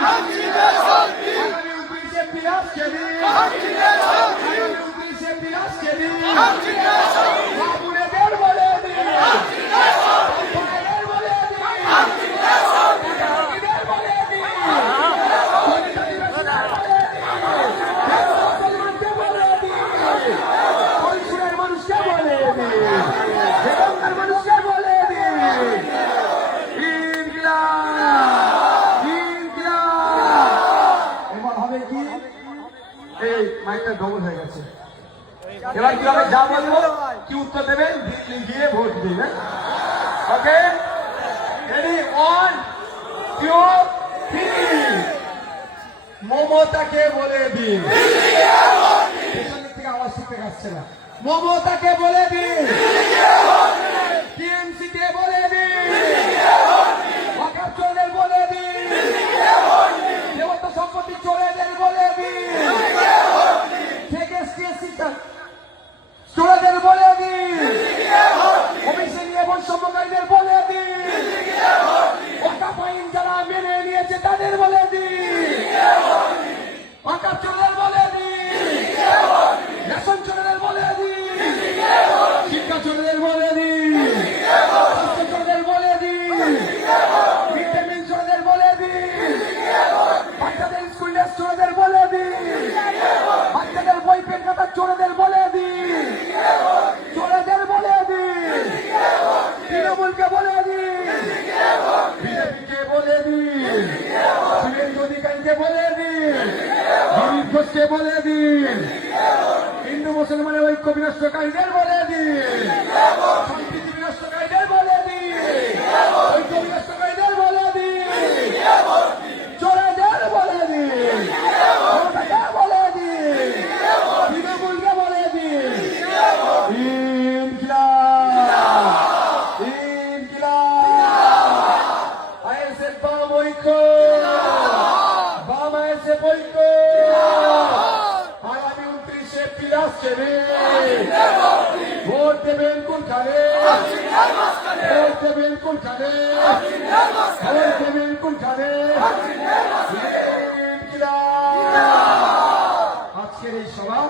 আগামী 29শে পিয়াসকে দিন, আগামী 29শে পিয়াসকে দিন, বাবুরেদের বলে দিন, ভাইদের বলে দিন, কাকিদের বলে দিন, কৈশোরের মানুষকে বলে দিন, বেগমদের মানুষকে বলে দিন, এবার হবে কি এই মাইকটা ডবল হয়ে গেছে। এবার কি হবে, যা বলবো কি উত্তর দেবেন, দিল্লি গিয়ে ভোট দিবেন। ওকে, রেডি, 1 2 3। মমতাকে বলে দিন, পেছন দিক থেকে আওয়াজ শিখতে আসছে না। মমতাকে বলে দিন, টিএমসিকে বলে দিন, ওয়াকাফ চোরদের বলে দিন, দেবত্ব সম্পত্তি চোরেদের বলে দিন, চোরেদের বলে দিন, ওবিসি নিয়ে বৈষম্যকারীদের বলে দিন, ওয়াকাফ আইন যারা মেনে নিয়েছে তাদের বলে দিন, ওয়াকাফ চোরদের বলে দিন, রেশন চোরদের বলে দিন, শিক্ষা চোরদের বলে দিন, স্বাস্থ্য চোরদের বলে দিন, মিড ডে মিল চোরদের বলে দিন, বাচ্চাদের স্কুল ড্রেস চোরদের বলে দিন, বাচ্চাদের বই পেন খাতা চোরদের বলে দিন, চোরদের বলে দিন, তৃণমূলকে বলে দিন, বিজেপিকে বলে দিন, শুভেন্দু অধিকারীকে বলে দিন, দিলীপ ঘোষকে বলে দিন, হিন্দু মুসলমানের ঐক্য বিনষ্টকারীদের বলে দিন, সম্প্রীতি বিনষ্টকারীদের বলে দিন, ঐক্য বিনষ্টকারীদের বলে দিন, চোরেদের বলে দিন, মমতাকে বলে দিন, তৃণমূলকে বলে দিন। ইনকিলাব, ইনকিলাব, আইএসএফ বাম ঐক্য, বাম আইএসএফ ঐক্য, আগামী 29শে পিয়াসকে দিন, ভোট দেবেন কোনখানে, ভোট দেবেন কোনখানে, ভোট দেবেন কোনখানে। ইনকিলাব। আজকের এই সভা